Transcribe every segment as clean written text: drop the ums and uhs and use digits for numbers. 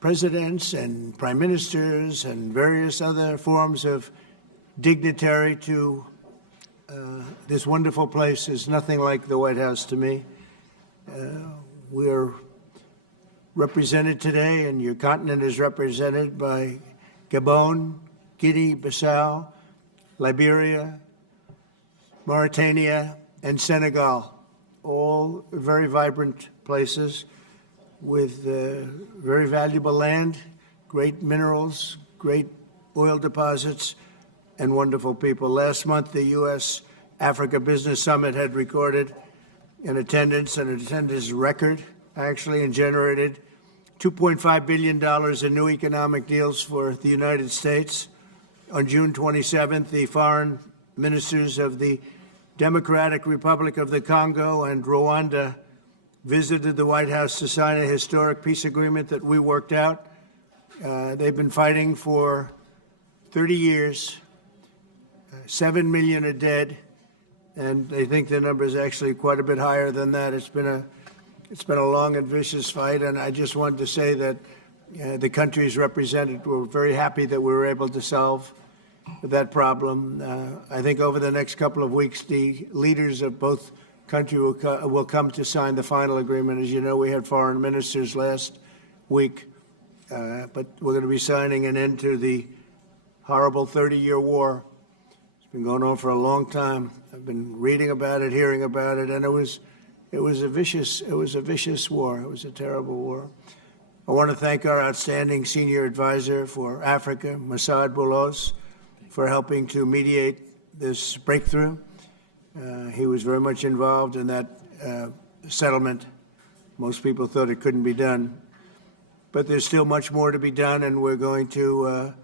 presidents and prime ministers and various other forms of dignitary to this wonderful place is nothing like the White House to me. We're represented today, and your continent is represented by Gabon, Guinea-Bissau, Liberia, Mauritania, and Senegal, all very vibrant places with very valuable land, great minerals, great oil deposits, and wonderful people. Last month, the U.S.-Africa Business Summit had recorded an attendance record, actually, and generated $2.5 billion in new economic deals for the United States. On June 27th, the foreign ministers of the Democratic Republic of the Congo and Rwanda visited the White House to sign a historic peace agreement that we worked out. They've been fighting for 30 years. 7 million are dead, and they think the number is actually quite a bit higher than that. It's been a long and vicious fight, and I just wanted to say that the countries represented were very happy that we were able to solve that problem. I think over the next couple of weeks, the leaders of both countries will come to sign the final agreement. As you know, we had foreign ministers last week, but we're going to be signing an end to the horrible 30-year war. It's been going on for a long time. I've been reading about it, hearing about it, and it was a vicious war. It was a terrible war. I want to thank our outstanding senior advisor for Africa, Masad Boulos, for helping to mediate this breakthrough. He was very much involved in that settlement. Most people thought it couldn't be done, but there's still much more to be done, and we're going to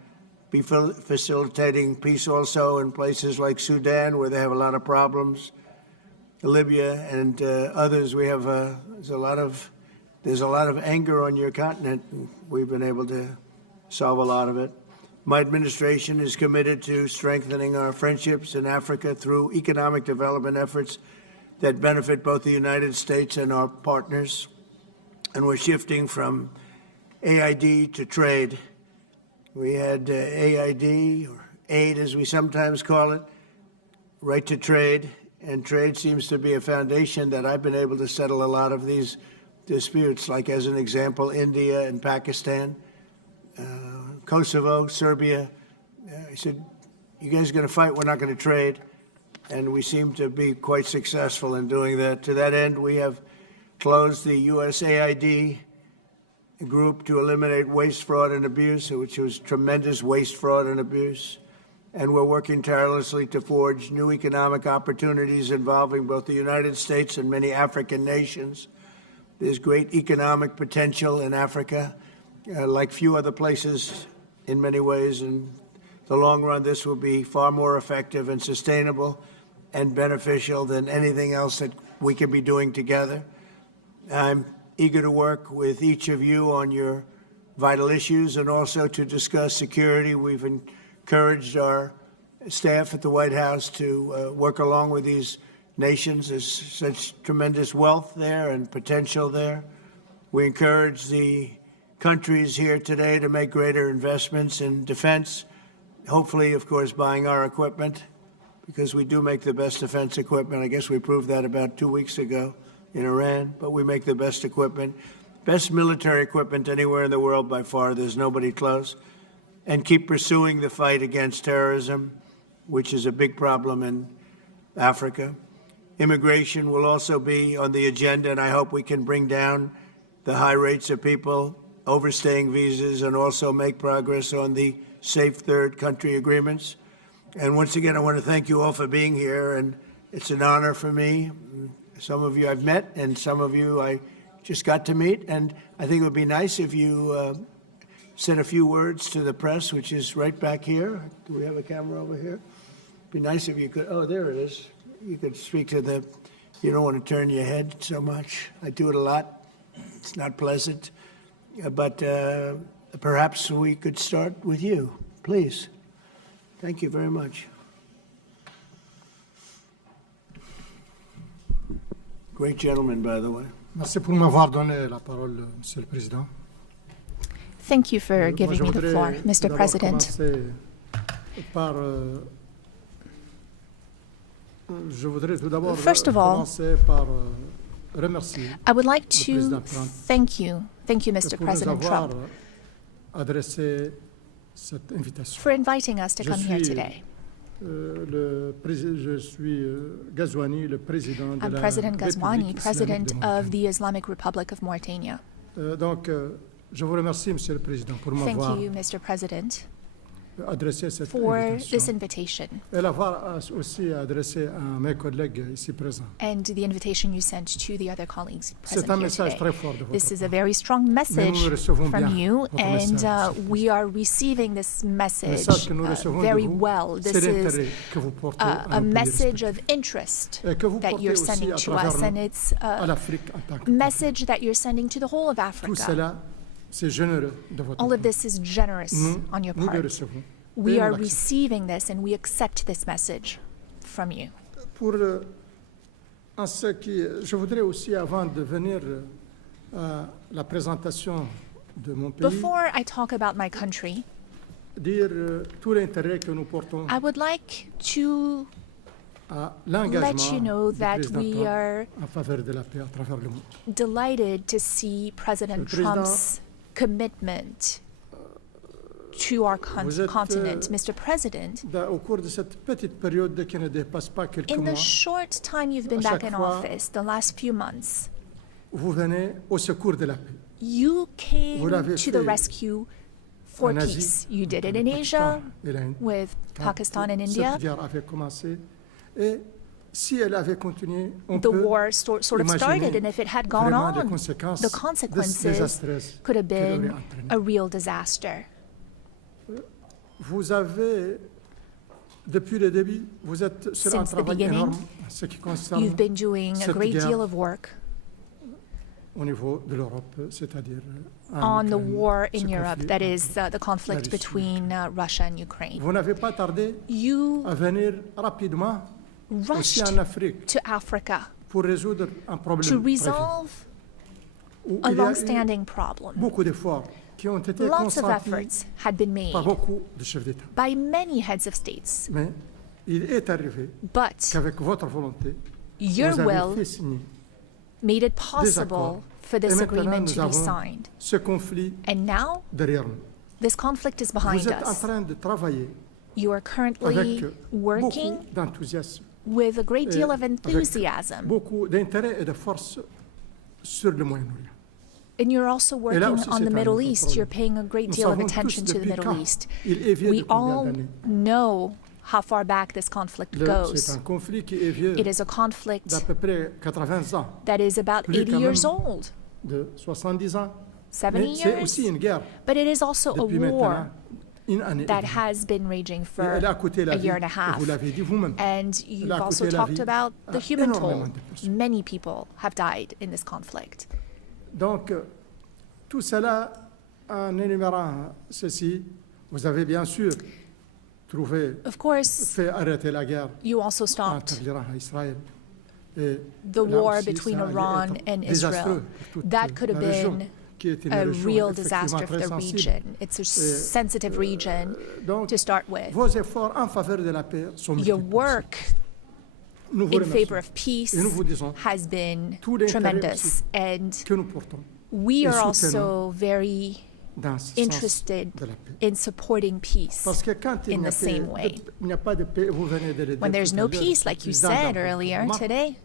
be facilitating peace also in places like Sudan, where they have a lot of problems, Libya, and others. We have there's a lot of anger on your continent, and we've been able to solve a lot of it. My administration is committed to strengthening our friendships in Africa through economic development efforts that benefit both the United States and our partners. And we're shifting from AID to trade. We had AID, or aid as we sometimes call it, right to trade. And trade seems to be a foundation that I've been able to settle a lot of these disputes, like as an example, India and Pakistan. Kosovo, Serbia. I said, you guys are going to fight, we're not going to trade. And we seem to be quite successful in doing that. To that end, we have closed the USAID group to eliminate waste, fraud, and abuse, which was tremendous waste, fraud, and abuse. And we're working tirelessly to forge new economic opportunities involving both the United States and many African nations. There's great economic potential in Africa, like few other places in many ways. In the long run, this will be far more effective and sustainable and beneficial than anything else that we can be doing together. I'm eager to work with each of you on your vital issues and also to discuss security. We've encouraged our staff at the White House to work along with these nations. There's such tremendous wealth there and potential there. We encourage the countries here today to make greater investments in defense, hopefully, of course, buying our equipment, because we do make the best defense equipment. I guess we proved that about 2 weeks ago in Iran, but we make the best equipment, best military equipment anywhere in the world by far. There's nobody close. And keep pursuing the fight against terrorism, which is a big problem in Africa. Immigration will also be on the agenda, and I hope we can bring down the high rates of people overstaying visas and also make progress on the safe third country agreements. And once again, I want to thank you all for being here, and it's an honor for me. Some of you I've met, and some of you I just got to meet, and I think it would be nice if you said a few words to the press, which is right back here. Do we have a camera over here? It'd be nice if you could, oh, there it is. You could speak to the, you don't want to turn your head so much. I do it a lot. It's not pleasant. But perhaps we could start with you, please. Thank you very much. Great gentleman, by the way. Merci pour m'avoir donné la parole, Monsieur le Président. Thank you for giving me the floor, Mr. President. First of all, I would like to thank you, Mr. President Trump, for inviting us to come here today. I'm President Ghazouani, President of the Islamic Republic of Mauritania. Thank you, Mr. President, for this invitation and the invitation you sent to the other colleagues present here today. This is a very strong message from you, and we are receiving this message very well. This is a message of interest that you're sending to us, and it's a message that you're sending to the whole of Africa. All of this is generous on your part. We are receiving this and we accept this message from you. Before I talk about my country, I would like to let you know that we are delighted to see President Trump's commitment to our continent. Mr. President, in the short time you've been back in office, the last few months, you came to the rescue for peace. You did it in Asia with Pakistan and India. The war sort of started, and if it had gone on, the consequences could have been a real disaster. Since the beginning, you've been doing a great deal of work on the war in Europe, that is the conflict between Russia and Ukraine. You rushed to Africa to resolve a long-standing problem. Lots of efforts had been made by many heads of states, but your will made it possible for this agreement to be signed. And now, this conflict is behind us. You are currently working with a great deal of enthusiasm. And you're also working on the Middle East. You're paying a great deal of attention to the Middle East. We all know how far back this conflict goes. It is a conflict that is about 80 years old, 70 years, but it is also a war that has been raging for a year and a half. And you've also talked about the human toll. Many people have died in this conflict. Donc, tout cela, en énumérant ceci, vous avez bien sûr trouvé, fait arrêter la guerre entre l'Iran et Israël. The war between Iran and Israel. That could have been a real disaster for the region. It's a sensitive region to start with. Your work in favor of peace has been tremendous, and we are also very interested in supporting peace in the same way. When there's no peace, like you said earlier today,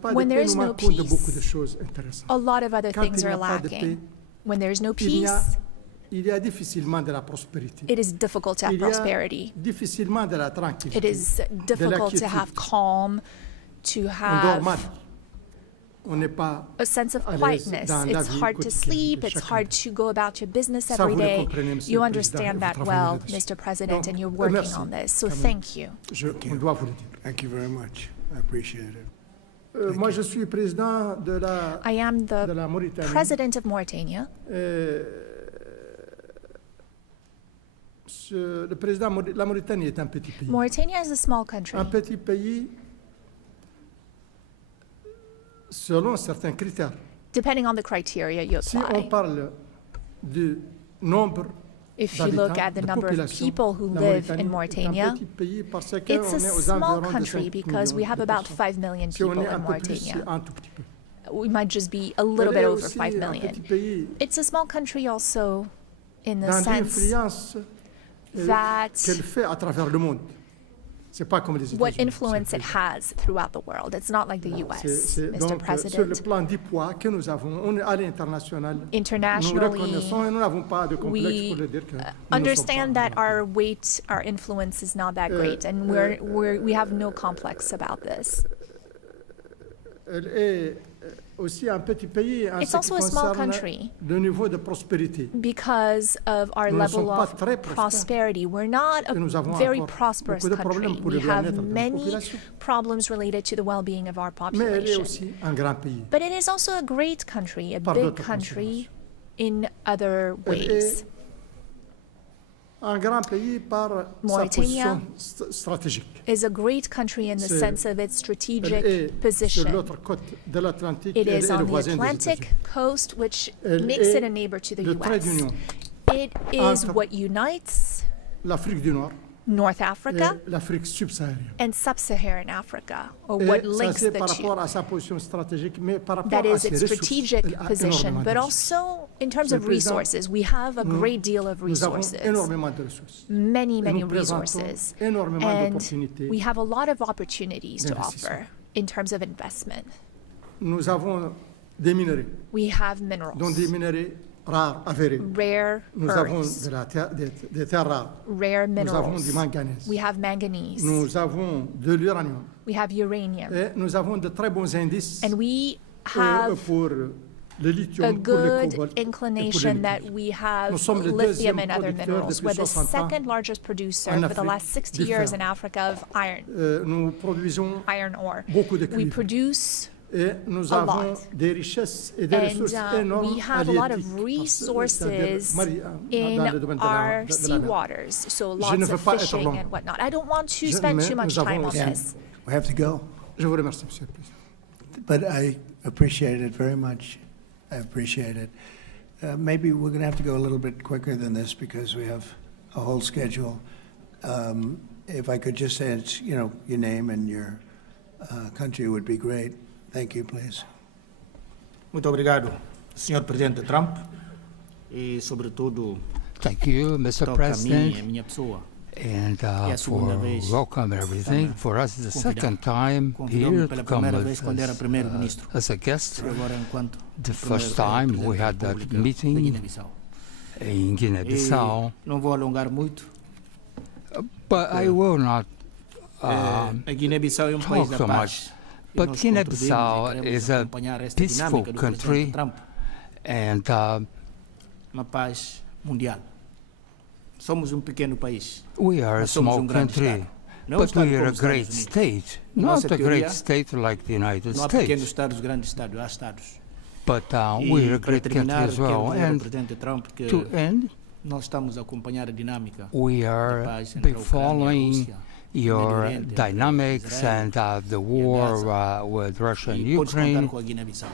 when there is no peace, a lot of other things are lacking. When there's no peace, it is difficult to have prosperity. It is difficult to have calm, to have a sense of quietness. It's hard to sleep. It's hard to go about your business every day. You understand that well, Mr. President, and you're working on this. So thank you. Thank you very much. I appreciate it. I am the President of Mauritania. Mauritania is a small country. selon certains critères. Depending on the criteria you Si on apply. parle du nombre If you look at the number of people who live in Mauritania, it's a small country because we have about 5 million people in Mauritania. We might just be a little bit over 5 million. It's a small country also in the sense that qu'elle fait à travers le monde. C'est pas comme les what États-Unis. influence it has throughout the world. It's not like the US, Mr. Donc, sur le President. plan du poids que nous avons, on est à l'international. Nous Internationally, reconnaissons et nous n'avons pas de complexe pour le dire que nous ne sommes understand pas that our weight, our influence is not that great, and we have no complex about this. Elle est aussi un petit pays en It's ce qui also a small concerne country. le niveau de prospérité. Because of our Nous ne level sommes pas of très prospères. prosperity, we're not a Et nous avons very encore prosperous beaucoup de problèmes country. pour le We have bien-être de la many population. problems related to the well-being of our Mais elle est population. aussi un grand pays. But it is also a great country, a Par big d'autres country in other Elle ways. est un grand pays par sa Mauritania position stratégique. Is a great country in the C'est- sense of its Elle strategic est sur position. l'autre côte de l'Atlantique. It Elle is est le on the voisin des Atlantic États-Unis. coast, which Elle makes it est a neighbor to the le trait US. d'union It is entre what unites l'Afrique du Nord North et Africa l'Afrique subsaharienne. and sub-Saharan Africa, or Et what ça, links c'est the par two. rapport à sa position stratégique, mais par rapport That à is ses its ressources. strategic Elle a position, énormément de but ressources. also in terms Monsieur of le Président, resources. We have a great deal of Nous avons resources, énormément de ressources. many, Et many nous présentons resources, énormément and d'opportunités we have a lot of opportunities to d'investissement. offer in terms of investment. Nous avons des minerais, We have dont des minerals, minerais rares, avérés. rare Nous avons earths, de la terre, des terres rares. rare Nous avons du minerals. manganèse. We have manganese, Nous avons de l'uranium. we have uranium, Et nous avons de très bons indices and we have pour le a lithium, pour le good cobalt et pour le inclination nickel. that we have Nous sommes le lithium deuxième and other producteur minerals. depuis We're the 60 ans second largest producer en for the Afrique last 60 du years fer. in Africa of iron, Nous produisons iron ore. beaucoup de We cuivre. produce Et nous a avons lot. des richesses et des And ressources énormes we have a lot of halieutiques, c'est-à-dire resources dans le domaine in de la- our de la sea mer. waters, so Je ne lots veux of pas être fishing long. and whatnot. I don't want to spend mais too much nous time avons on aussi- this. We have to go, Je vous remercie, Monsieur le Président. but I appreciate it very much. I appreciate it. Maybe we're going to have to go a little bit quicker than this because we have a whole schedule. If I could just say, it's, your name and your country would be great. Thank you, please. Muito obrigado, Sr. Presidente Trump, e sobretudo Thank you, Mr. toca a mim e a President, minha pessoa. and a segunda for vez welcome everything. também For us, the convidado. second time Convidou-me here pela to come primeira vez quando era primeiro-ministro. as a guest. E agora enquanto The primeiro first time presidente we da had that República da meeting Guiné-Bissau. in Guinea-Bissau, E não vou alongar muito. but I will not A Guiné-Bissau é um país talk da so paz. much. E But nós Guinea-Bissau contribuímos e queremos is a acompanhar esta peaceful dinâmica do country, Presidente Trump, and uma paz mundial. Somos um pequeno país. we are a Nós somos small grande country, Estado. Não but Estado we are como a os great Estados Unidos. state, Nossa not a great teoria, state like the United Não há pequenos States, estados, grandes estados, há estados. but E we are a para great country terminar, as quero well. dizer ao And Presidente Trump que to end, nós estamos a acompanhar a dinâmica we da are paz entre a Ucrânia e a following Rússia, your Médio Oriente, entre dynamics Israel and the war Gaza. with Russia and E podes contar Ukraine, com a Guiné-Bissau.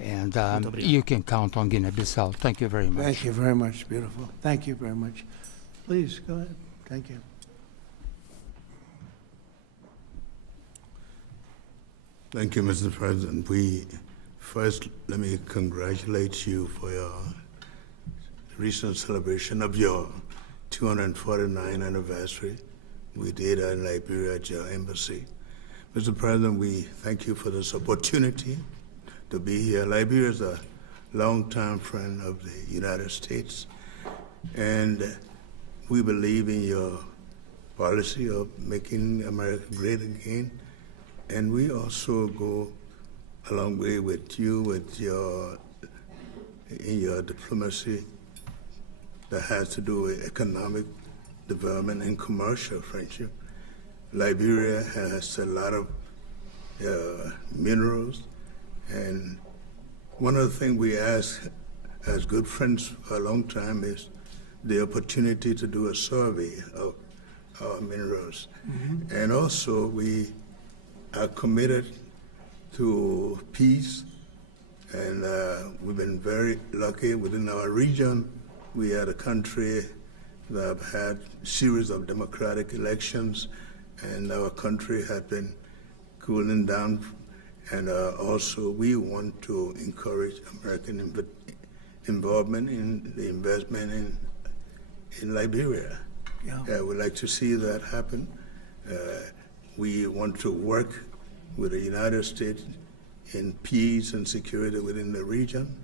and Muito obrigado. you can count on Guinea-Bissau. Thank you very much. Thank you very much. Beautiful. Thank you very much. Please, go ahead. Thank you. Thank you, Mr. President. First, let me congratulate you for your recent celebration of your 249th anniversary. We did in Liberia at your embassy. Mr. President, we thank you for this opportunity to be here. Liberia is a longtime friend of the United States, and we believe in your policy of making America great again. And we also go a long way with you in your diplomacy that has to do with economic development and commercial friendship. Liberia has a lot of minerals, and one of the things we ask as good friends for a long time is the opportunity to do a survey of our minerals. And also we are committed to peace. And we've been very lucky within our region. We had a country that have had a series of democratic elections, and our country had been cooling down. And also, we want to encourage American involvement in the investment in Liberia. Yeah. We'd like to see that happen. We want to work with the United States in peace and security within the region,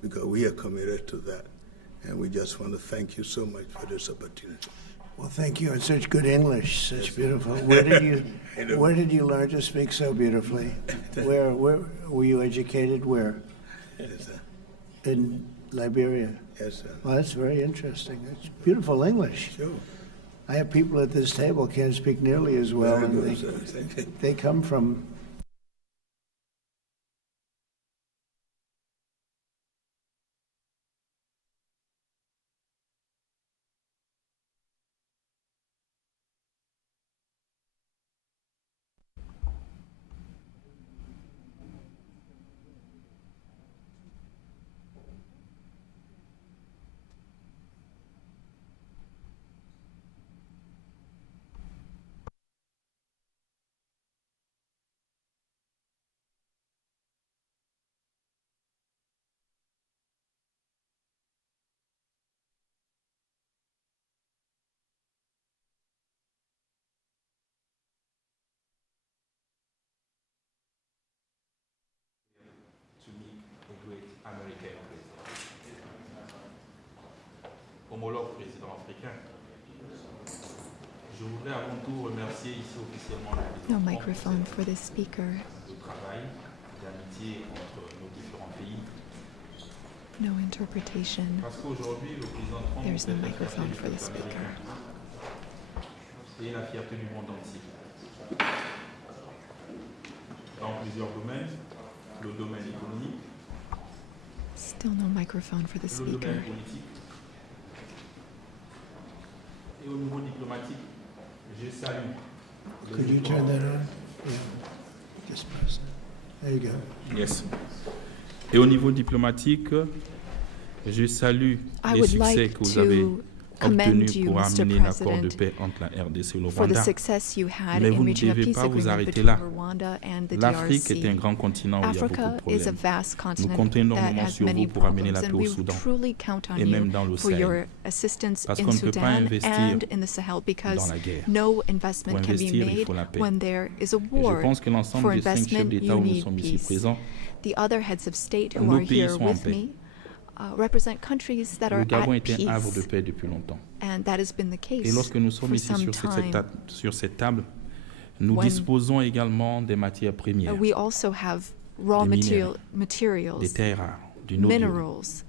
because we are committed to that. And we just want to thank you so much for this opportunity. Well, thank you. And such good English, such beautiful. Where did you learn to speak so beautifully? Where were you educated? Where? Yes, sir. In Liberia. Yes, sir. Well, that's very interesting. That's beautiful English. Sure. I have people at this table can't speak nearly as well, Very and good, sir. Thank you. they come from Américain, homologue président africain. Je voudrais avant tout remercier ici officiellement le président No microphone for the speaker. de travail, d'amitié entre nos différents pays. No interpretation. Parce qu'aujourd'hui, le président Trump There's no est la microphone fierté for du the peuple speaker. américain et la fierté du monde entier. Dans plusieurs domaines, le domaine économique, Still no microphone for the le speaker. domaine politique et au niveau diplomatique, je salue. les Could you efforts- turn that on? Yeah. Just press it. There you go. Yes. Et au niveau diplomatique, je salue I les would succès like que vous avez to commend obtenus you, pour Mr. amener l'accord de President, paix entre la RDC et le for the Rwanda. success you had Mais in vous ne reaching a devez peace pas vous agreement arrêter between là. Rwanda and the L'Afrique est un DRC. grand continent où il y a beaucoup Africa de is a problèmes. vast Nous continent comptons that énormément has sur many vous pour amener problems, la paix and au we Soudan truly count on et you même dans le for Sahel. your assistance Parce in qu'on ne peut pas Sudan investir and in the Sahel, because dans la guerre. no investment Pour can be investir, il made faut la paix. when there is a Et je war. pense que l'ensemble For des 5 chefs investment, d'État you où nous need sommes ici peace. présents, The other heads of state who Nos are pays here sont en with paix. me represent countries that are le Gabon at était un havre de peace, paix depuis longtemps. and that has been the Et case lorsque nous sommes for ici some sur cette time. table, nous When disposons également des matières premières, We also have raw Des materials, des terres rares, du noble. minerals,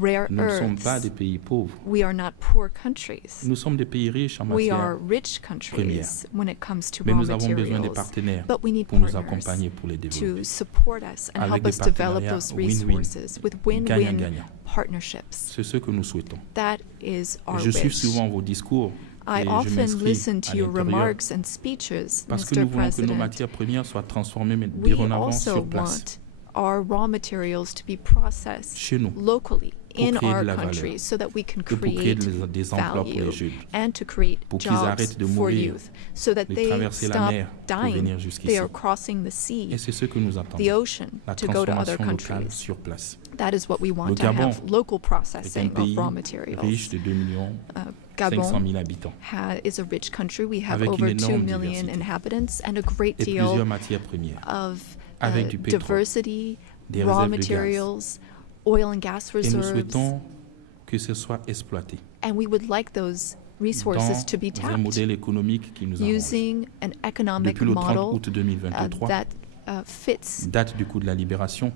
rare Nous ne sommes pas earths. des pays pauvres. We are not poor countries. Nous sommes des pays riches en We matière, are rich countries when it comes to mais raw nous avons besoin des materials. partenaires But we need pour nous partners accompagner pour les développer. to support us and Avec help des us develop partenariats those win-win, resources with win-win gagnant-gagnant. partnerships. C'est ce que nous souhaitons. That is our Je suis wish. souvent vos discours I et je often m'inscris listen à to your l'intérieur remarks and speeches, parce que Mr. nous voulons que nos President. matières premières soient transformées mais We dorénavant also sur place, want our raw materials to be processed chez nous, locally pour in créer de our la valeur country so that we can et pour créer create des emplois pour value les jeunes, and to create pour qu'ils jobs arrêtent de for mourir, youth so that de they traverser la stop mer pour dying. venir jusqu'ici. They are crossing the sea, Et c'est ce que nous the attendons, ocean, la to go to other transformation locale countries. sur place. That is what we Le want to Gabon have, local est un processing of pays raw riche materials. de 2 millions Gabon 500 000 habitants is a rich country. We have Avec une over 2 énorme million diversité. inhabitants and a great et plusieurs deal matières premières, of avec du pétrole, diversity, des raw réserves de gaz. materials, oil and gas Et nous reserves, souhaitons que ce soit exploité and we would like those resources to be dans un tapped modèle économique qui nous arrange. using an economic Depuis le 30 model août 2023, that fits date du coup de la libération,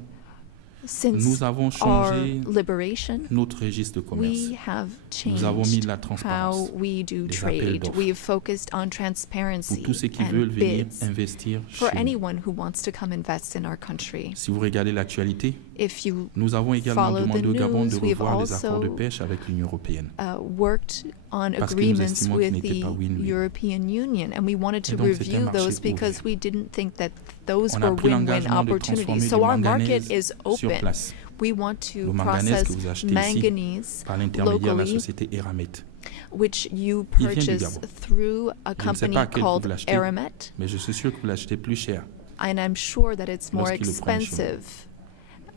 since nous avons our changé liberation. notre registre de commerce. We have Nous avons mis changed de la how transparence, we do des appels trade. d'offres. We have focused on Pour transparency tous ceux qui veulent and venir bids investir for chez nous. anyone who wants to come invest in our country. Si vous regardez l'actualité, If you nous avons également follow the demandé au Gabon de news, we've revoir les accords de also pêche avec l'Union européenne. worked on Parce que nous agreements estimons qu'ils with n'étaient the pas win-win. European Union, and we wanted to Et donc, c'était un review marché those because ouvert. we didn't think that those On a were pris win-win l'engagement de transformer opportunities. du So our market manganèse is sur open. place. We want to Le manganèse que vous process achetez ici manganese par l'intermédiaire de la locally, société Eramet. which you Il vient du purchase Gabon. through a Je ne sais company pas à quel prix vous called l'achetez, Aramet, mais je suis sûr que vous l'achetez plus cher. and I'm sure that it's more Lorsqu'ils le prennent chez nous. expensive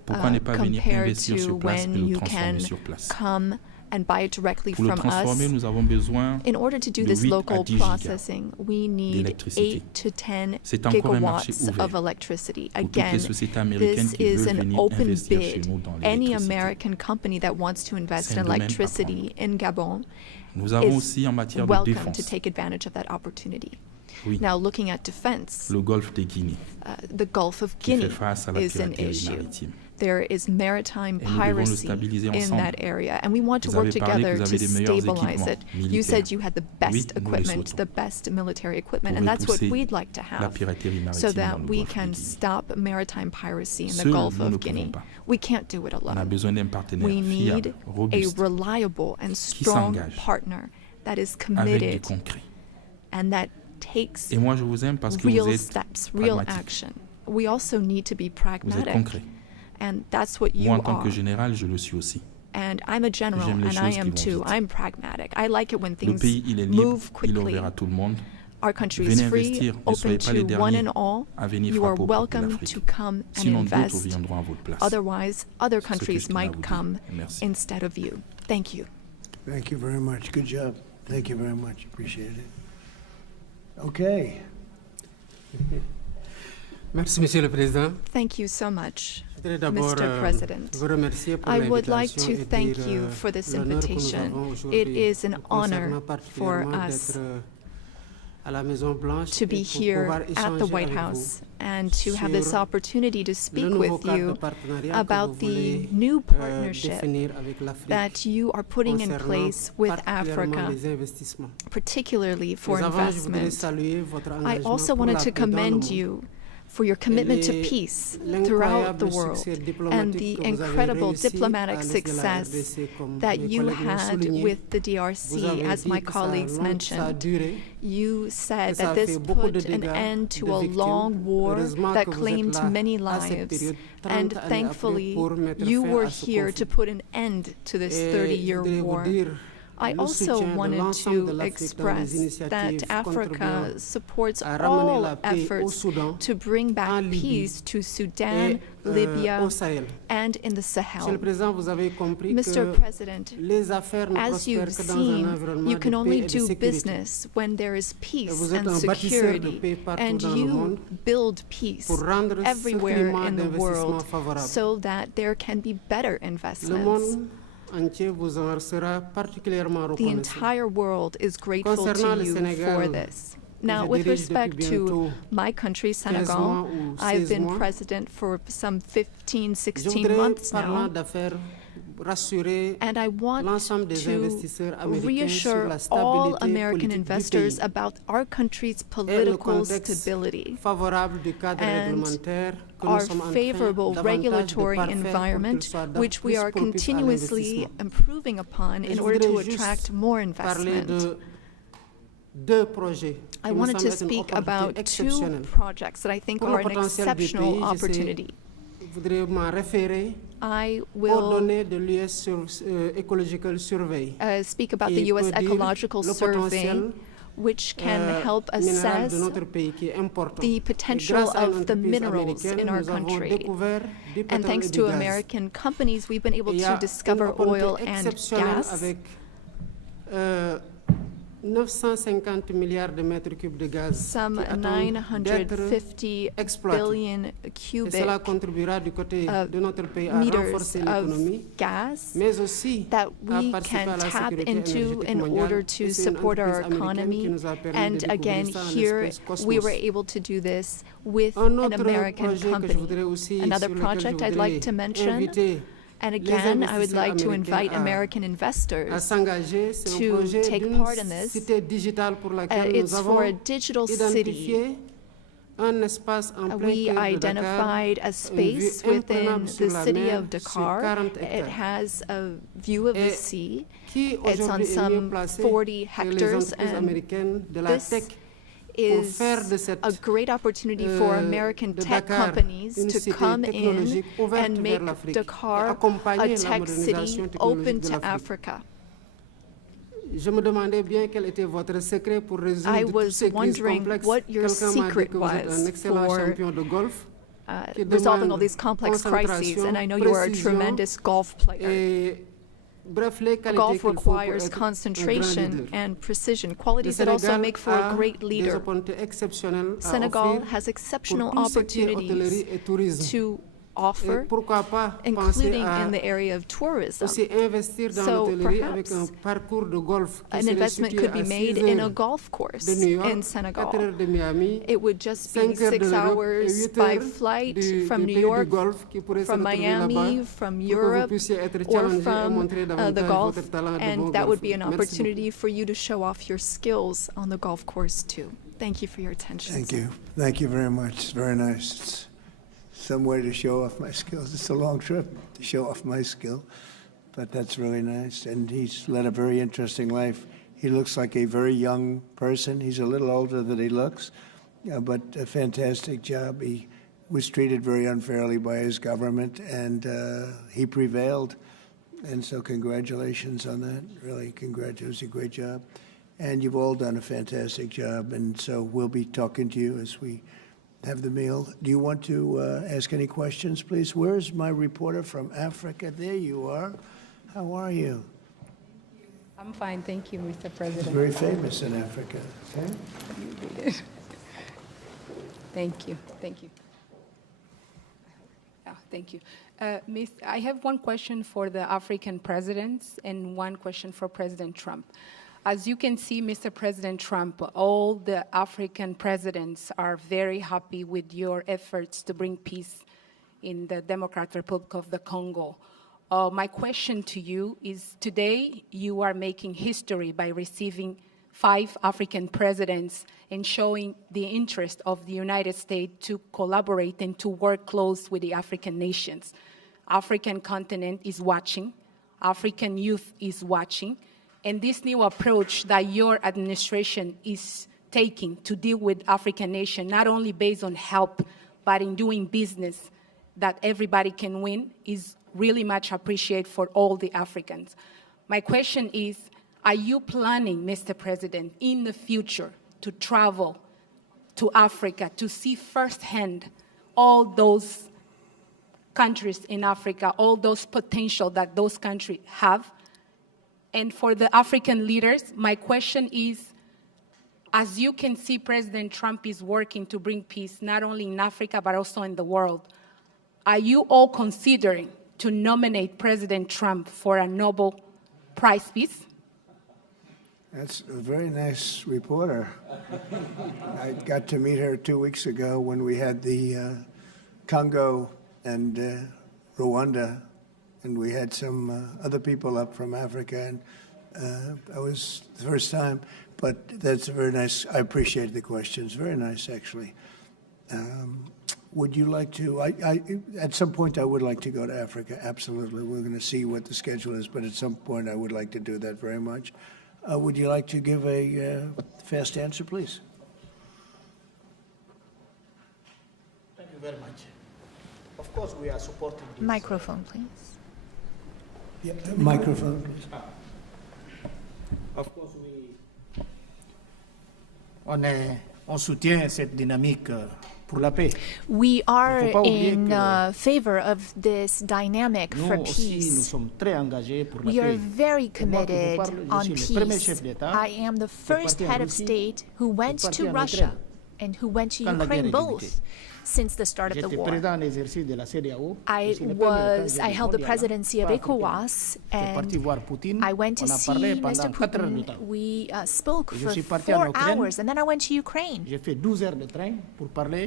Pourquoi ne pas venir compared investir to sur place et when le you transformer can sur place? come and buy it directly Pour le from transformer, us. nous avons besoin In order to do de this 8 à local 10 gigas processing, we need d'électricité. 8 to 10 C'est encore un marché gigawatts ouvert of electricity. pour toutes les Again, sociétés américaines this qui is veulent an venir open investir chez bid. nous dans Any l'électricité. American company that wants to invest C'est in un domaine à electricity in Gabon Nous avons is aussi en matière de welcome to défense, take advantage of that opportunity. oui, Now, looking at defense, le golfe de Guinée the Gulf of qui fait Guinea face à la is an piraterie issue. maritime. There is maritime Et nous devons le piracy stabiliser in ensemble. that area, and we want to Vous work avez parlé que together vous to avez des meilleurs stabilize équipements it. You militaires. said you had the best Oui, nous les equipment, souhaitons. the best military equipment, Pour and that's what repousser we'd like to la have, piraterie maritime so dans that le we golfe de can Guinée. stop maritime piracy in the Seuls, Gulf nous ne of pouvons Guinea. pas. We can't do it On a alone. besoin d'un partenaire We need fiable, a robuste, reliable and strong s'engage partner that is avec du committed concret. and that takes Et moi, je vous aime parce que real vous êtes steps, real pragmatique. action. We also need to be Vous êtes pragmatic, concret. and that's what you Moi, en tant que are. général, je le suis aussi. And I'm a general, J'aime les and I choses qui am vont too. vite. I'm pragmatic. I like it when Le things pays, il est libre, move il est quickly. ouvert à tout le monde. Our country Venez is free, investir, ne open soyez pas les to one derniers and all. à venir You are frapper aux portes de welcome l'Afrique. to come and Sinon, d'autres invest. viendront à votre place. Otherwise, other C'est ce que je countries tenais à might vous dire. come Merci. instead of you. Thank you. Thank you very much. Good job. Thank you very much. Appreciate it. Okay. Merci, Monsieur le Président. Thank you so much, Je voudrais d'abord Mr. President. vous remercier pour I would like l'invitation to et thank dire, you for this l'honneur que nous invitation. avons It aujourd'hui is an honor concernant for particulièrement us d'être à la Maison Blanche to be et pour here pouvoir at the échanger White avec House and to have this sur opportunity to le speak nouveau with cadre you de partenariat about que vous voulez the new partnership définir avec l'Afrique that you are putting in concernant place with particulièrement Africa, les investissements. particularly for Mais avant, je voudrais investment. saluer votre I engagement also pour la wanted to paix dans le commend monde. you for your commitment to Et peace l'incroyable throughout the world succès and diplomatique the que vous avez incredible réussi à diplomatic laisser la success RDC, comme that mes you collègues l'ont had souligné. with the Vous DRC, avez as dit my que ça a colleagues ça a mentioned. duré. You said Que ça that a this fait beaucoup de put an dégâts, end de to a victimes. long war Heureusement that que vous êtes claimed là many à cette lives. période, 30 And années après, thankfully, pour mettre you fin were à ce here to conflit. put an end to this Et 30-year je voudrais war. vous dire I le also soutien de wanted l'ensemble de to l'Afrique dans les express initiatives that Africa contribuant supports à ramener la all paix au efforts Soudan, to bring en back Libye peace to Sudan, et Libya, au Sahel. and in the Monsieur le Sahel. Président, vous avez compris Mr. que President, les affaires ne as prospèrent you've que dans un seen, environnement you can de only paix et de do sécurité. business when there is peace Vous êtes and un bâtisseur de security, paix partout and dans le monde you build peace pour rendre ce everywhere climat in the d'investissement world favorable. so that there can be better Le investments. monde entier vous en sera particulièrement The reconnaissant. entire world is grateful Concernant to le you Sénégal, for this. Now, je with dirige respect depuis to bientôt my country, 15 mois Senegal, ou I've 16 been mois. president for some 15, Je 16 voudrais, months parlant now, d'affaires, rassurer and I want l'ensemble des to investisseurs américains sur reassure la all stabilité American politique du investors pays about our country's et le political contexte stability favorable du cadre and réglementaire que nous our sommes en train favorable davantage de regulatory parfaire pour qu'il environment, soit which we plus are propice à continuously l'investissement. improving upon Et in je order to voudrais juste attract more parler investment. de deux projets I qui me wanted to semblent être une speak opportunité about two exceptionnelle. projects that I think Pour le are an potentiel du exceptional pays, opportunity. je voudrais m'en référer I aux will données de l'US Ecological Survey, speak about qui the U.S. peut dire Ecological le Survey, potentiel which can help minéral assess de notre pays qui est important. the Et potential grâce à of the l'entreprise minerals américaine, in our nous avons country. découvert du And pétrole thanks et to du gaz. American companies, we've been able Il y to a discover une opportunité oil and exceptionnelle gas. avec 950 milliards de mètres cubes de gaz Some qui attendent d'être 950 exploités. billion Et cubic cela contribuera du côté de notre pays à meters renforcer of l'économie, gas mais aussi that à we participer can à la tap sécurité into énergétique in mondiale. order Et to c'est une support our entreprise américaine qui economy. nous a permis And de again, découvrir ça en here espèce we were cosmos. able to do this with Un an autre American projet que je company. voudrais aussi, Another sur lequel project je I'd like to voudrais mention, inviter and les again, I would investisseurs like to américains invite American à investors s'engager. C'est un to projet take d'une part in this. cité digitale pour laquelle It's nous for avons a digital city identifié We identified a space within the city of Dakar. It has a view of the sea. It's on some 40 hectares, and this is a great opportunity for American tech companies to come in and make Dakar a tech city open to Africa. I was wondering what your secret was for resolving all these complex crises, and I know you are a tremendous golf player. Golf requires concentration and precision, qualities that also make for a great leader. Senegal has exceptional opportunities to offer, including in the area of tourism. So perhaps an investment could be made in a golf course in Senegal. It would just be 6 hours by flight from New York, from Miami, from Europe, or from the Gulf, and that would be an opportunity for you to show off your skills on the golf course too. Thank you for your attention. Thank you. Thank you very much. It's very nice. It's some way to show off my skills. It's a long trip to show off my skill, but that's really nice. And he's led a very interesting life. He looks like a very young person. He's a little older than he looks, but a fantastic job. He was treated very unfairly by his government, and he prevailed. And so congratulations on that. Really, congratulations. It was a great job. And you've all done a fantastic job. And so we'll be talking to you as we have the meal. Do you want to ask any questions, please? Where's my reporter from Africa? There you are. How are you? I'm fine, thank you, Mr. President. He's very famous in Africa. Okay? Thank you, thank you. Thank you. Miss, I have one question for the African presidents and one question for President Trump. As you can see, Mr. President Trump, all the African presidents are very happy with your efforts to bring peace in the Democratic Republic of the Congo. My question to you is, today you are making history by receiving 5 African presidents and showing the interest of the United States to collaborate and to work close with the African nations. African continent is watching, African youth is watching, and this new approach that your administration is taking to deal with African nations, not only based on help, but in doing business that everybody can win, is really much appreciated for all the Africans. My question is, are you planning, Mr. President, in the future to travel to Africa to see firsthand all those countries in Africa, all those potential that those countries have? And for the African leaders, my question is, as you can see, President Trump is working to bring peace not only in Africa, but also in the world. Are you all considering to nominate President Trump for a Nobel Prize Peace? That's a very nice reporter. I got to meet her 2 weeks ago when we had the Congo and Rwanda, and we had some other people up from Africa, and that was the first time. But that's a very nice. I appreciate the questions. Very nice, actually. Would you like to? At some point, I would like to go to Africa. Absolutely, we're going to see what the schedule is, but at some point, I would like to do that very much. Would you like to give a fast answer, please? Thank you very much. Of course, we are supporting this. Microphone, please. Yeah, microphone, please. Of course, on soutient cette dynamique pour la paix. We are in favor of this dynamic for peace. We are very committed on peace. I am the first head of state who went to Russia and who went to Ukraine both since the start of the war. I held the presidency of ECOWAS, and I went to see Mr. Putin. We spoke for 4 hours, and then I went to Ukraine.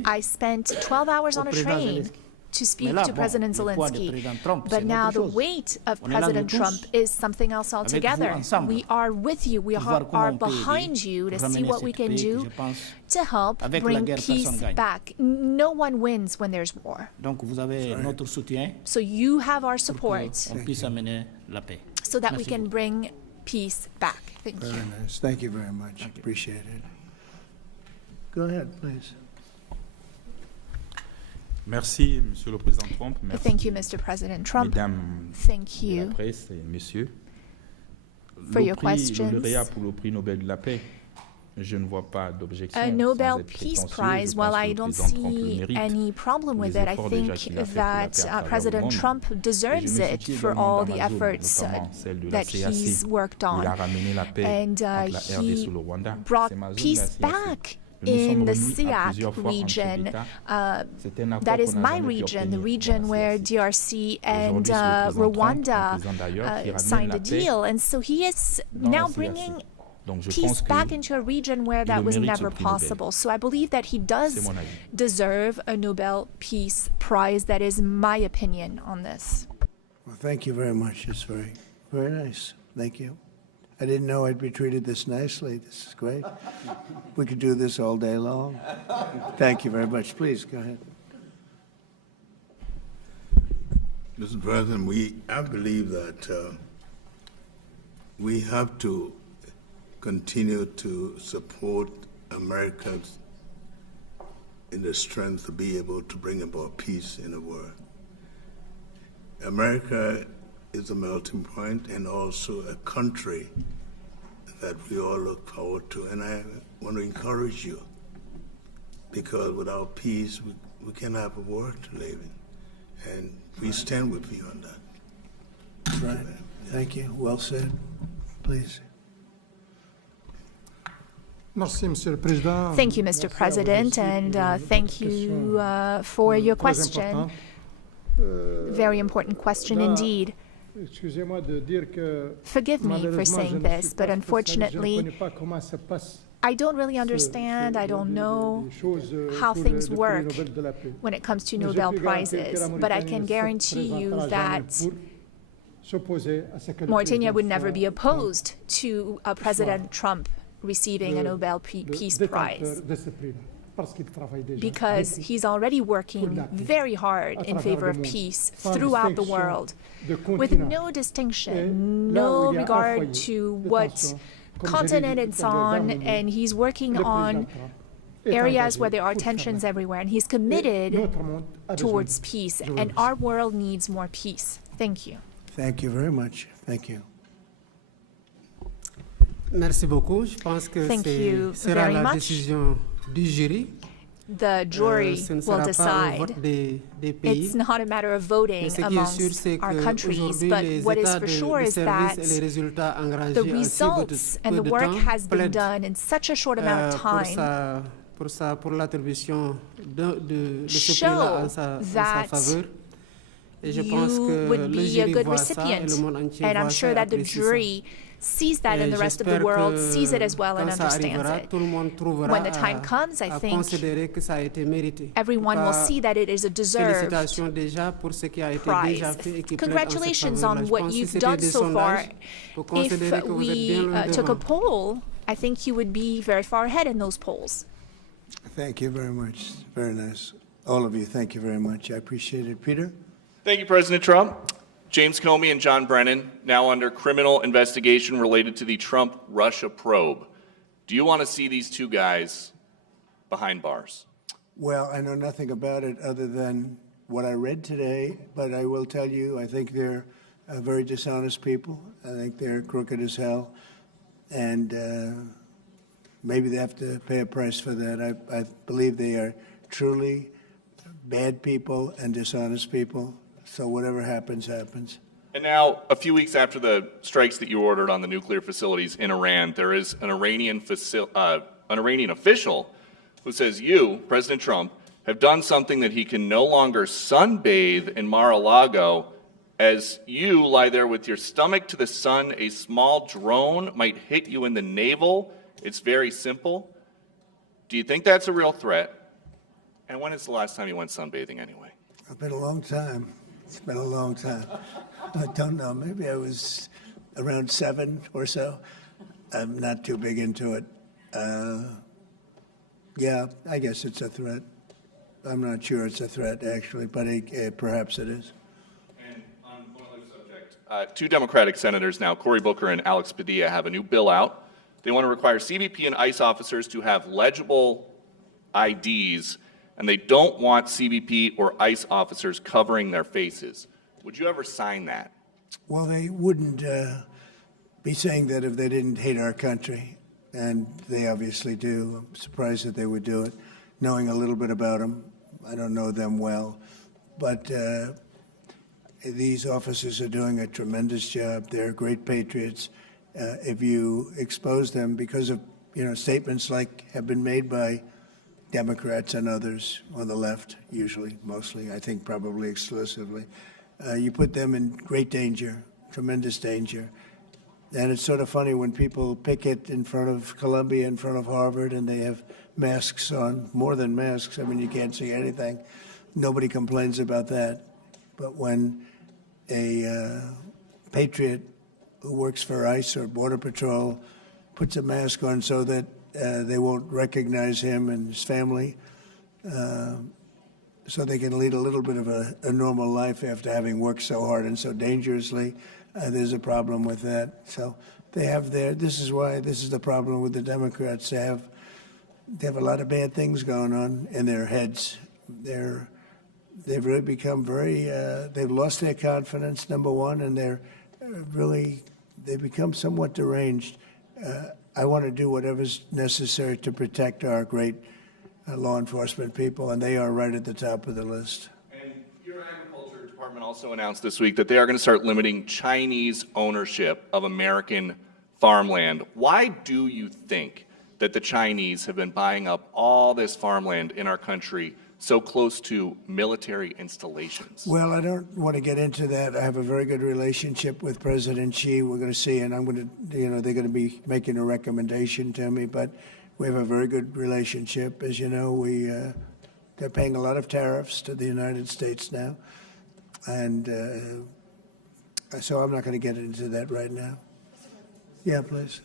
I spent 12 hours on a train to speak to President Zelensky. But now the weight of President Trump is something else altogether. We are with you. We are behind you to see what we can do to help bring peace back. No one wins when there's war. So you have our support so that we can bring peace back. Thank you. Very nice. Thank you very much. Appreciate it. Go ahead, please. Merci, Monsieur le Président Trump. Merci, thank you, Mr. President Trump. Mesdames thank you la presse et messieurs. For your questions. Le lauréat pour le prix Nobel de la paix. Je ne vois pas d'objection. A Nobel Peace Prize, well, I don't see any problem with it. I think that President Trump deserves it for all the efforts that he's worked on. And he brought peace back in the SEAC region. That is my region, the region where DRC and Rwanda signed a deal. And so he is now bringing peace back into a region where that was never possible. So I believe that he does deserve a Nobel Peace Prize. That is my opinion on this. Well, thank you very much. It's very, very nice. Thank you. I didn't know I'd be treated this nicely. This is great. We could do this all day long. Thank you very much. Please, go ahead. Mr. President, I believe that we have to continue to support America in the strength to be able to bring about peace in the world. America is a melting point and also a country that we all look forward to. And I want to encourage you, because without peace, we can't have a world to live in. And we stand with you on that. Right. Thank you. Well said. Please. Thank you, Mr. President, and thank you for your question. Very important question indeed. Forgive me for saying this, but unfortunately, I don't really understand, I don't know how things work when it comes to Nobel Prizes, but I can guarantee you that Mauritania would never be opposed to President Trump receiving a Nobel Peace Prize, because he's already working very hard in favor of peace throughout the world, with no distinction, no regard to what continent it's on, and he's working on areas where there are tensions everywhere, and he's committed towards peace, and our world needs more peace. Thank you. Thank you very much. Thank you. Merci beaucoup. Je pense que sera la décision du jury. The jury will decide. It's not a matter of voting amongst our countries, but what is for sure is that the results and the work has been done in such a short amount of time show that you would be a good recipient. And I'm sure that the jury sees that, and the rest of the world sees it as well and understands it. When the time comes, I think everyone will see that it is a deserved prize. Congratulations on what you've done so far. If we took a poll, I think you would be very far ahead in those polls. Thank you very much. Very nice. All of you, thank you very much. I appreciate it. Peter? Thank you, President Trump. James Comey and John Brennan, now under criminal investigation related to the Trump-Russia probe. Do you want to see these two guys behind bars? Well, I know nothing about it other than what I read today, but I will tell you, I think they're very dishonest people. I think they're crooked as hell, and maybe they have to pay a price for that. I believe they are truly bad people and dishonest people. So whatever happens, happens. And now, a few weeks after the strikes that you ordered on the nuclear facilities in Iran, there is an Iranian official who says you, President Trump, have done something that he can no longer sunbathe in Mar-a-Lago. As you lie there with your stomach to the sun, a small drone might hit you in the navel. It's very simple. Do you think that's a real threat? And when is the last time you went sunbathing anyway? It's been a long time. It's been a long time. I don't know. Maybe I was around 7 or so. I'm not too big into it. Yeah, I guess it's a threat. I'm not sure it's a threat, actually, but perhaps it is. And on one other subject, two Democratic senators now, Cory Booker and Alex Padilla, have a new bill out. They want to require CBP and ICE officers to have legible IDs, and they don't want CBP or ICE officers covering their faces. Would you ever sign that? Well, they wouldn't be saying that if they didn't hate our country, and they obviously do. I'm surprised that they would do it, knowing a little bit about them. I don't know them well, but these officers are doing a tremendous job. They're great patriots. If you expose them because of statements like have been made by Democrats and others on the left, usually, mostly, I think probably exclusively, you put them in great danger, tremendous danger. And it's sort of funny when people picket in front of Columbia, in front of Harvard, and they have masks on, more than masks. I mean, you can't see anything. Nobody complains about that. But when a patriot who works for ICE or Border Patrol puts a mask on so that they won't recognize him and his family, so they can lead a little bit of a normal life after having worked so hard and so dangerously, there's a problem with that. So they have this is the problem with the Democrats. They have a lot of bad things going on in their heads. They've really become they've lost their confidence, number one, and they've become somewhat deranged. I want to do whatever's necessary to protect our great law enforcement people, and they are right at the top of the list. And your Agriculture Department also announced this week that they are going to start limiting Chinese ownership of American farmland. Why do you think that the Chinese have been buying up all this farmland in our country so close to military installations? Well, I don't want to get into that. I have a very good relationship with President Xi. We're going to see, and I'm going to, they're going to be making a recommendation to me, but we have a very good relationship. As you know, they're paying a lot of tariffs to the United States now, and so I'm not going to get into that right now. Yeah, please.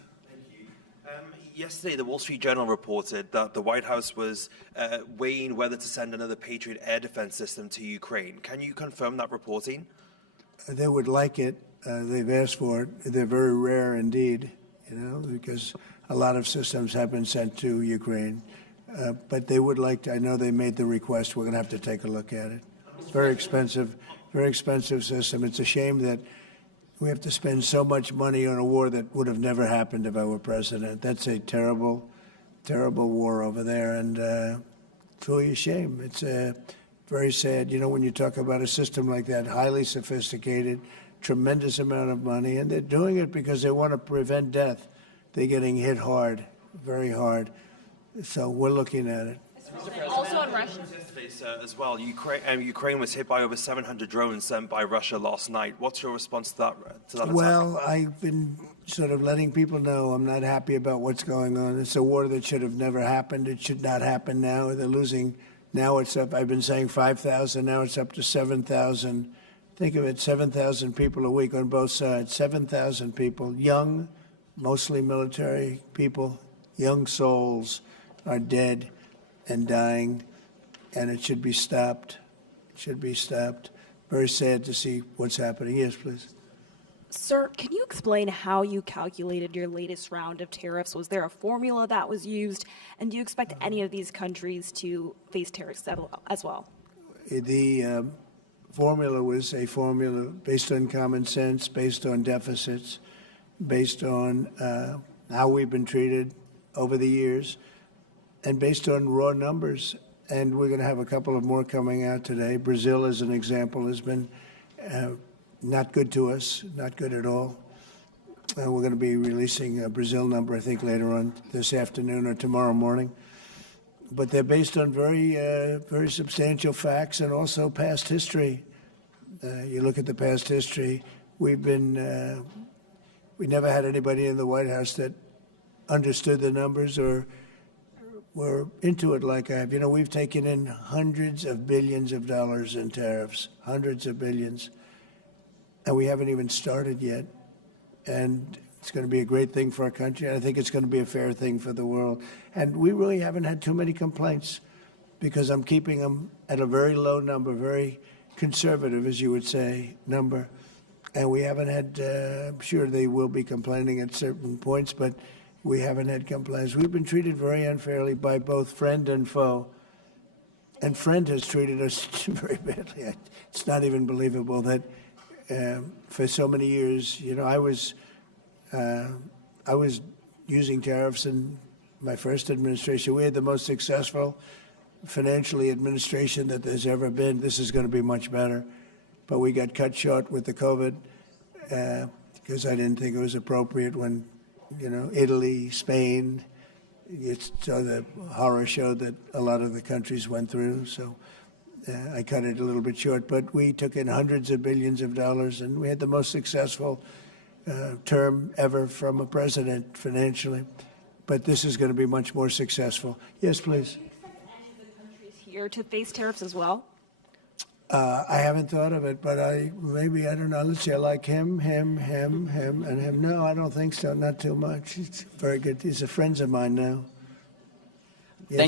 Yesterday, the Wall Street Journal reported that the White House was weighing whether to send another Patriot air defense system to Ukraine. Can you confirm that reporting? They would like it. They've asked for it. They're very rare indeed, because a lot of systems have been sent to Ukraine. But they would like to. I know they made the request. We're going to have to take a look at it. It's very expensive system. It's a shame that we have to spend so much money on a war that would have never happened if I were president. That's a terrible, terrible war over there, and it's really a shame. It's very sad. When you talk about a system like that, highly sophisticated, tremendous amount of money, and they're doing it because they want to prevent death. They're getting hit hard, very hard. So we're looking at it. Also on Russia. As well, Ukraine was hit by over 700 drones sent by Russia last night. What's your response to that attack? Well, I've been sort of letting people know I'm not happy about what's going on. It's a war that should have never happened. It should not happen now. They're losing. Now it's up. I've been saying 5,000. Now it's up to 7,000. Think of it, 7,000 people a week on both sides. 7,000 people, young, mostly military people, young souls are dead and dying. And it should be stopped. It should be stopped. Very sad to see what's happening. Yes, please. Sir, can you explain how you calculated your latest round of tariffs? Was there a formula that was used? And do you expect any of these countries to face tariffs as well? The formula was a formula based on common sense, based on deficits, based on how we've been treated over the years, and based on raw numbers. And we're going to have a couple of more coming out today. Brazil, as an example, has been not good to us, not good at all. We're going to be releasing a Brazil number, I think, later on this afternoon or tomorrow morning. But they're based on very substantial facts and also past history. You look at the past history. We never had anybody in the White House that understood the numbers or were into it like I have. You know, we've taken in hundreds of billions of dollars in tariffs, hundreds of billions, and we haven't even started yet. And it's going to be a great thing for our country. And I think it's going to be a fair thing for the world. And we really haven't had too many complaints because I'm keeping them at a very low number, very conservative, as you would say, number. And we haven't had, I'm sure they will be complaining at certain points, but we haven't had complaints. We've been treated very unfairly by both friend and foe. And friend has treated us very badly. It's not even believable that for so many years, you know, I was using tariffs in my first administration. We had the most successful financially administration that there's ever been. This is going to be much better. But we got cut short with the COVID because I didn't think it was appropriate when, you know, Italy, Spain, so the horror show that a lot of the countries went through. So I cut it a little bit short. But we took in hundreds of billions of dollars, and we had the most successful term ever from a president financially. But this is going to be much more successful. Yes, please. Do you expect any of the countries here to face tariffs as well? I haven't thought of it, but I don't know. Let's see, I like him, and him. No, I don't think so. Not too much. He's very good. These are friends of mine now. Yes,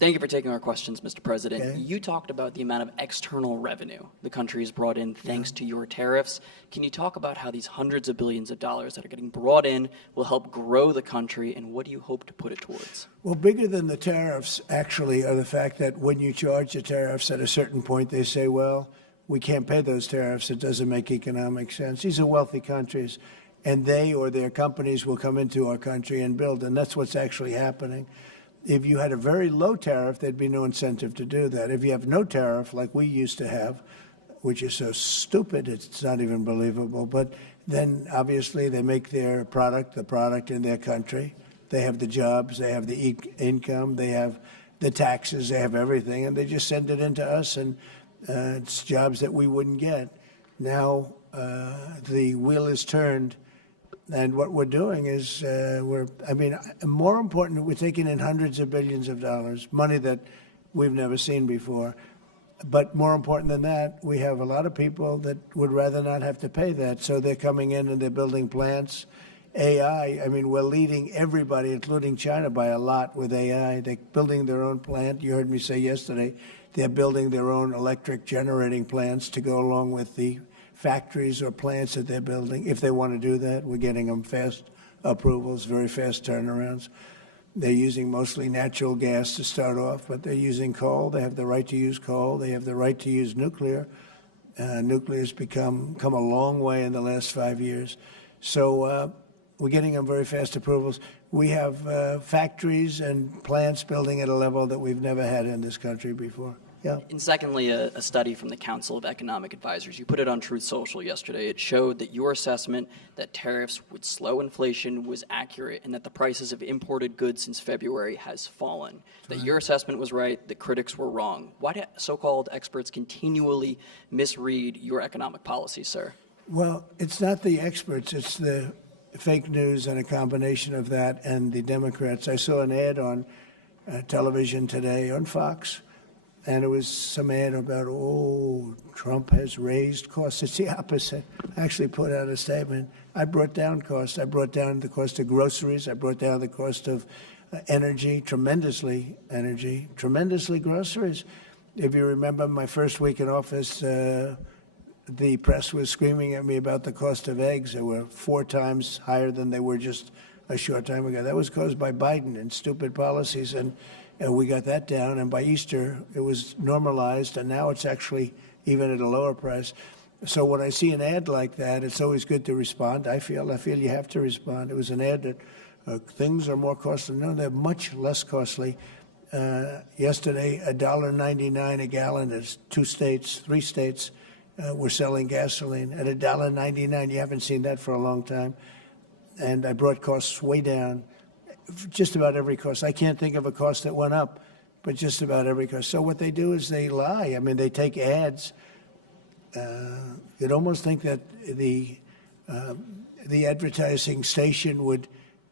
Thank you for taking our questions, Mr. President. Okay. You talked about the amount of external revenue the country has brought in thanks to your tariffs. Can you talk about how these hundreds of billions of dollars that are getting brought in will help grow the country, and what do you hope to put it towards? Well, bigger than the tariffs, actually, are the fact that when you charge the tariffs at a certain point, they say, well, we can't pay those tariffs. It doesn't make economic sense. These are wealthy countries, and they or their companies will come into our country and build, and that's what's actually happening. If you had a very low tariff, there'd be no incentive to do that. If you have no tariff, like we used to have, which is so stupid, it's not even believable, but then obviously they make their product, the product in their country. They have the jobs, they have the income, they have the taxes, they have everything, and they just send it into us, and it's jobs that we wouldn't get. Now the wheel is turned. And what we're doing is more important, we're taking in hundreds of billions of dollars, money that we've never seen before. But more important than that, we have a lot of people that would rather not have to pay that. So they're coming in and they're building plants. AI, we're leading everybody, including China, by a lot with AI. They're building their own plant. You heard me say yesterday, they're building their own electric generating plants to go along with the factories or plants that they're building. If they want to do that, we're getting them fast approvals, very fast turnarounds. They're using mostly natural gas to start off, but they're using coal. They have the right to use coal. They have the right to use nuclear. Nuclear's come a long way in the last 5 years. So we're getting them very fast approvals. We have factories and plants building at a level that we've never had in this country before. Yeah. And secondly, a study from the Council of Economic Advisors. You put it on Truth Social yesterday. It showed that your assessment that tariffs would slow inflation was accurate, and that the prices of imported goods since February has fallen. That your assessment was right, the critics were wrong. Why do so-called experts continually misread your economic policy, sir? Well, it's not the experts. It's the fake news and a combination of that and the Democrats. I saw an ad on television today on Fox, and it was some ad about, Trump has raised costs. It's the opposite. I actually put out a statement. I brought down costs. I brought down the cost of groceries. I brought down the cost of energy, tremendously groceries. If you remember my first week in office, the press was screaming at me about the cost of eggs. They were 4 times higher than they were just a short time ago. That was caused by Biden and stupid policies, and we got that down, and by Easter, it was normalized, and now it's actually even at a lower price. So when I see an ad like that, it's always good to respond. I feel you have to respond. It was an ad that things are more costly. No, they're much less costly. Yesterday, $1.99 a gallon. There's 3 states were selling gasoline at $1.99. You haven't seen that for a long time. And I brought costs way down. Just about every cost. I can't think of a cost that went up, but just about every cost. So what they do is they lie. They take ads. You'd almost think that the advertising station would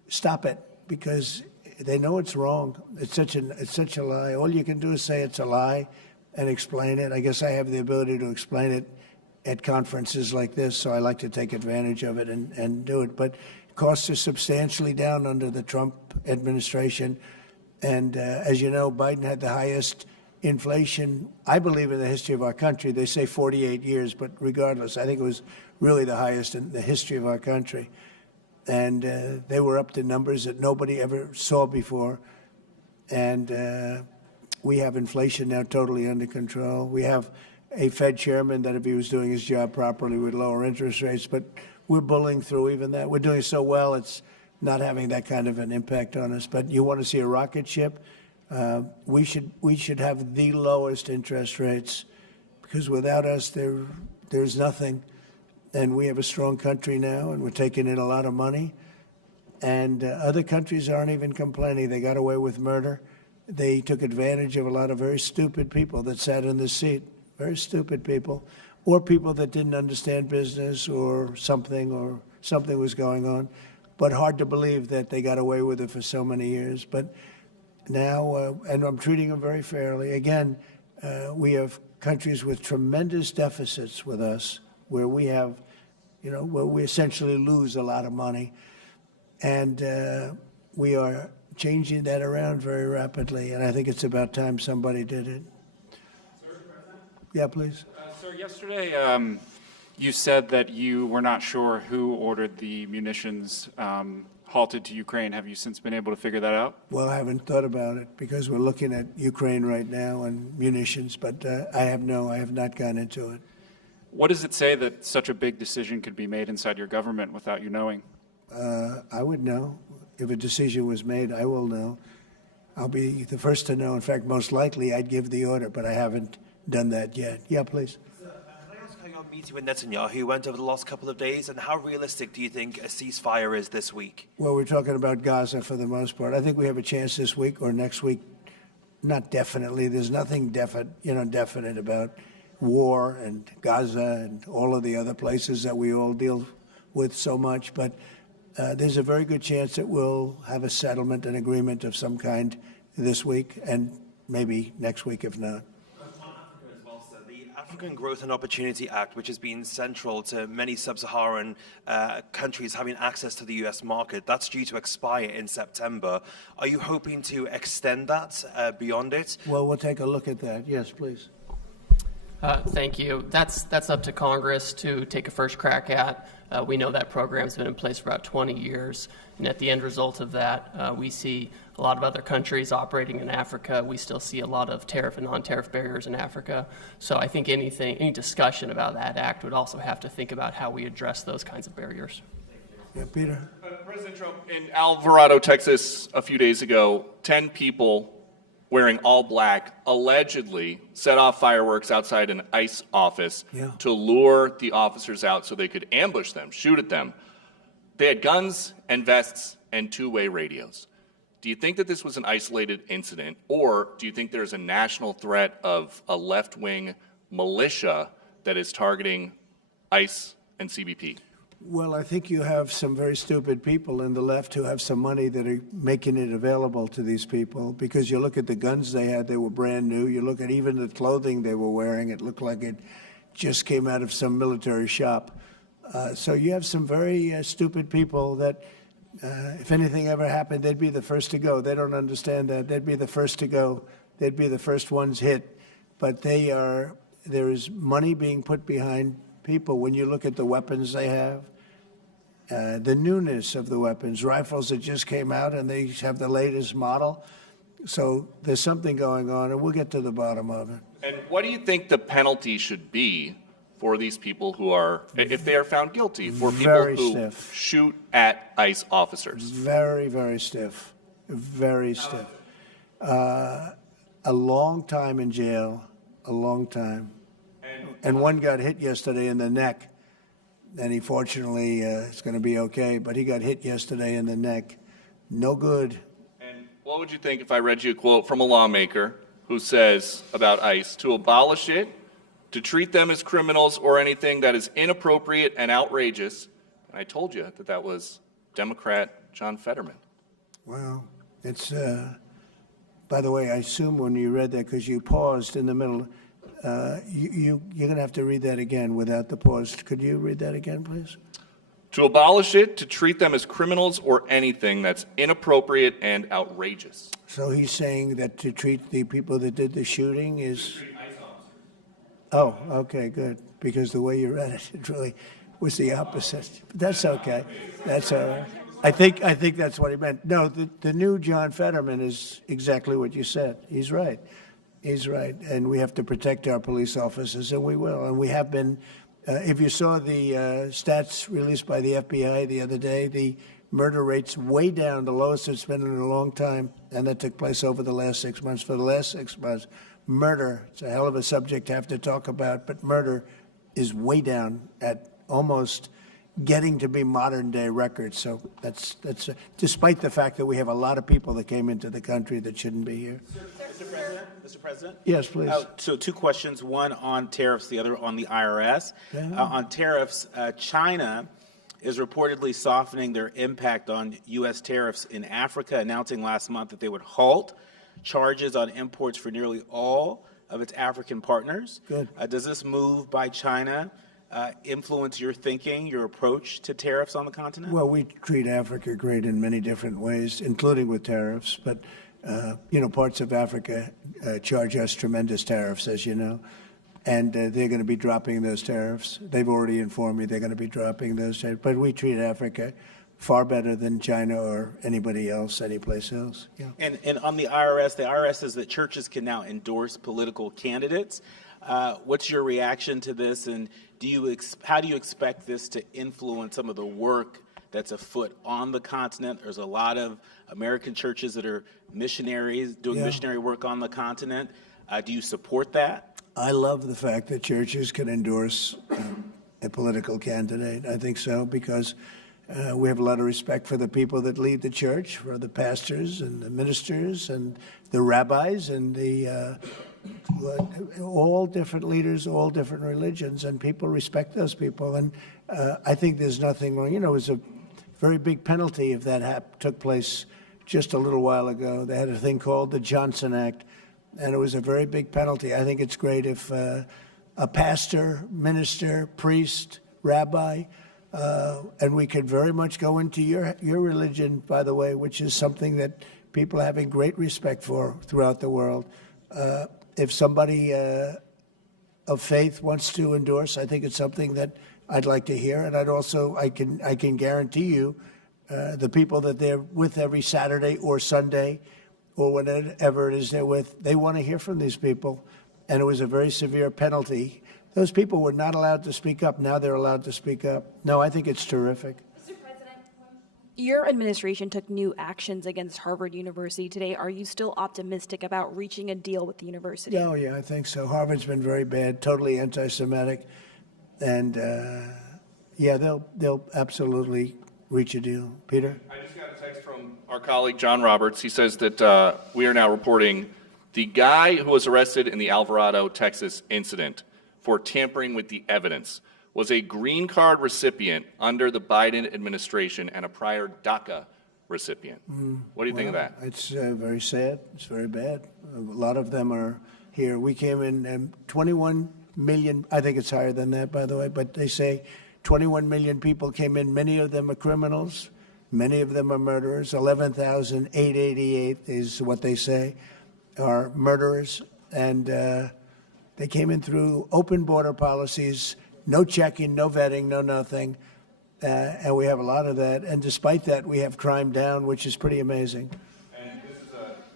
stop it, because they know it's wrong. It's such a lie. All you can do is say it's a lie and explain it. I guess I have the ability to explain it at conferences like this, so I like to take advantage of it and do it. But costs are substantially down under the Trump administration. And as you know, Biden had the highest inflation, I believe, in the history of our country. They say 48 years, but regardless, I think it was really the highest in the history of our country. And they were up to numbers that nobody ever saw before. And we have inflation now totally under control. We have a Fed chairman that, if he was doing his job properly, would lower interest rates. But we're bullying through even that. We're doing so well, it's not having that kind of an impact on us. But you want to see a rocket ship? We should have the lowest interest rates, because without us, there's nothing. And we have a strong country now, and we're taking in a lot of money. And other countries aren't even complaining. They got away with murder. They took advantage of a lot of very stupid people that sat in the seat, very stupid people, or people that didn't understand business or something was going on. But hard to believe that they got away with it for so many years. But now, and I'm treating them very fairly. Again, we have countries with tremendous deficits with us, where we have, where we essentially lose a lot of money. And we are changing that around very rapidly. And I think it's about time somebody did it. Yeah, please. Sir, yesterday you said that you were not sure who ordered the munitions halted to Ukraine. Have you since been able to figure that out? Well, I haven't thought about it, because we're looking at Ukraine right now and munitions, but I have not gone into it. What does it say that such a big decision could be made inside your government without you knowing? I would know. If a decision was made, I will know. I'll be the first to know. In fact, most likely I'd give the order, but I haven't done that yet. Yeah, please. Can I ask how your meeting with Netanyahu went over the last couple of days, and how realistic do you think a ceasefire is this week? Well, we're talking about Gaza for the most part. I think we have a chance this week or next week. Not definitely. There's nothing definite about war and Gaza and all of the other places that we all deal with so much. But there's a very good chance that we'll have a settlement, an agreement of some kind this week, and maybe next week if not. The African Growth and Opportunity Act, which has been central to many sub-Saharan countries having access to the U.S. market, that's due to expire in September. Are you hoping to extend that beyond it? Well, we'll take a look at that. Yes, please. Thank you. That's up to Congress to take a first crack at. We know that program's been in place for about 20 years, and at the end result of that, we see a lot of other countries operating in Africa. We still see a lot of tariff and non-tariff barriers in Africa. So I think any discussion about that act would also have to think about how we address those kinds of barriers. Yeah, Peter. President Trump, in Alvarado, Texas, a few days ago, 10 people wearing all black allegedly set off fireworks outside an ICE office to lure the officers out so they could ambush them, shoot at them. They had guns and vests and two-way radios. Do you think that this was an isolated incident, or do you think there's a national threat of a left-wing militia that is targeting ICE and CBP? Well, I think you have some very stupid people in the left who have some money that are making it available to these people, because you look at the guns they had, they were brand new. You look at even the clothing they were wearing, it looked like it just came out of some military shop. So you have some very stupid people that, if anything ever happened, they'd be the first to go. They don't understand that. They'd be the first to go. They'd be the first ones hit. But there is money being put behind people. When you look at the weapons they have, the newness of the weapons, rifles that just came out and they have the latest model. So there's something going on, and we'll get to the bottom of it. And what do you think the penalty should be for these people who are, if they are found guilty, for people Very who stiff. shoot at ICE officers? Very, very stiff. Very stiff. A long time in jail, a long time. And one got hit yesterday in the neck, and he fortunately is going to be okay, but he got hit yesterday in the neck. No good. And what would you think if I read you a quote from a lawmaker who says about ICE, to abolish it, to treat them as criminals or anything that is inappropriate and outrageous? And I told you that that was Democrat John Fetterman. Well, It's, by the way, I assume when you read that, because you paused in the middle, you're going to have to read that again without the pause. Could you read that again, please? To abolish it, to treat them as criminals or anything that's inappropriate and outrageous. So he's saying that to treat the people that did the shooting is... Oh, okay, good. Because the way you read it, it really was the opposite. But that's okay. That's all right. I think that's what he meant. No, the new John Fetterman is exactly what you said. He's right. He's right. And we have to protect our police officers, and we will. And we have been... if you saw the stats released by the FBI the other day, the murder rate's way down, the lowest it's been in a long time, and that took place over the last 6 months. For the last 6 months, murder, it's a hell of a subject to have to talk about, but murder is way down at almost getting to be modern-day records. So that's despite the fact that we have a lot of people that came into the country that shouldn't be here. Mr. President? Yes, please. So 2 questions, one on tariffs, the other on the IRS. On tariffs, China is reportedly softening their impact on U.S. tariffs in Africa, announcing last month that they would halt charges on imports for nearly all of its African partners. Good. Does this move by China influence your thinking, your approach to tariffs on the continent? Well, we treat Africa great in many different ways, including with tariffs. But, parts of Africa charge us tremendous tariffs, as you know. And they're going to be dropping those tariffs. They've already informed me they're going to be dropping those tariffs. But we treat Africa far better than China or anybody else, anyplace else. Yeah. And on the IRS says that churches can now endorse political candidates. What's your reaction to this, and how do you expect this to influence some of the work that's afoot on the continent? There's a lot of American churches that are missionaries doing missionary work on the continent. Do you support that? I love the fact that churches can endorse a political candidate. I think so, because we have a lot of respect for the people that lead the church, for the pastors and the ministers and the rabbis and the all different leaders, all different religions, and people respect those people. And I think there's nothing wrong. It was a very big penalty if that took place just a little while ago. They had a thing called the Johnson Act, and it was a very big penalty. I think it's great if a pastor, minister, priest, rabbi, and we could very much go into your religion, by the way, which is something that people are having great respect for throughout the world. If somebody of faith wants to endorse, I think it's something that I'd like to hear. And I can guarantee you the people that they're with every Saturday or Sunday or whatever it is they're with, they want to hear from these people. And it was a very severe penalty. Those people were not allowed to speak up. Now they're allowed to speak up. No, I think it's terrific. Mr. President, your administration took new actions against Harvard University today. Are you still optimistic about reaching a deal with the university? Oh, yeah, I think so. Harvard's been very bad, totally anti-Semitic. And, they'll absolutely reach a deal. Peter? I just got a text from our colleague John Roberts. He says that we are now reporting the guy who was arrested in the Alvarado, Texas incident for tampering with the evidence was a green card recipient under the Biden administration and a prior DACA recipient. What do you think of that? It's very sad. It's very bad. A lot of them are here. We came in 21 million. I think it's higher than that, by the way, but they say 21 million people came in. Many of them are criminals. Many of them are murderers. 11,888 is what they say are murderers. And they came in through open border policies, no checking, no vetting, no nothing. And we have a lot of that. And despite that, we have crime down, which is pretty amazing. And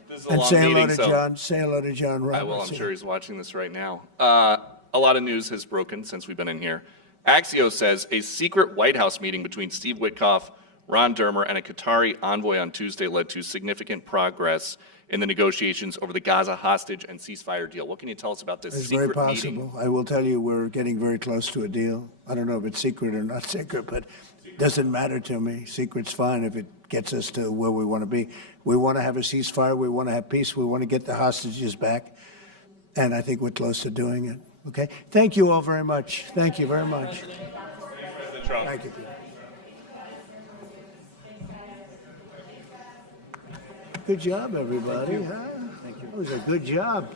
this is a And long say hello meeting, to so John. Say hello to John Roberts. I will. I'm sure he's watching this right now. A lot of news has broken since we've been in here. Axios says a secret White House meeting between Steve Witkoff, Ron Dermer, and a Qatari envoy on Tuesday led to significant progress in the negotiations over the Gaza hostage and ceasefire deal. What can you tell us about this It's secret very meeting? possible. I will tell you we're getting very close to a deal. I don't know if it's secret or not secret, but it doesn't matter to me. Secret's fine if it gets us to where we want to be. We want to have a ceasefire. We want to have peace. We want to get the hostages back. And I think we're close to doing it. Okay? Thank you all very much. Thank you very much. Thank you, Peter. Good job, everybody. Huh? That was a good job.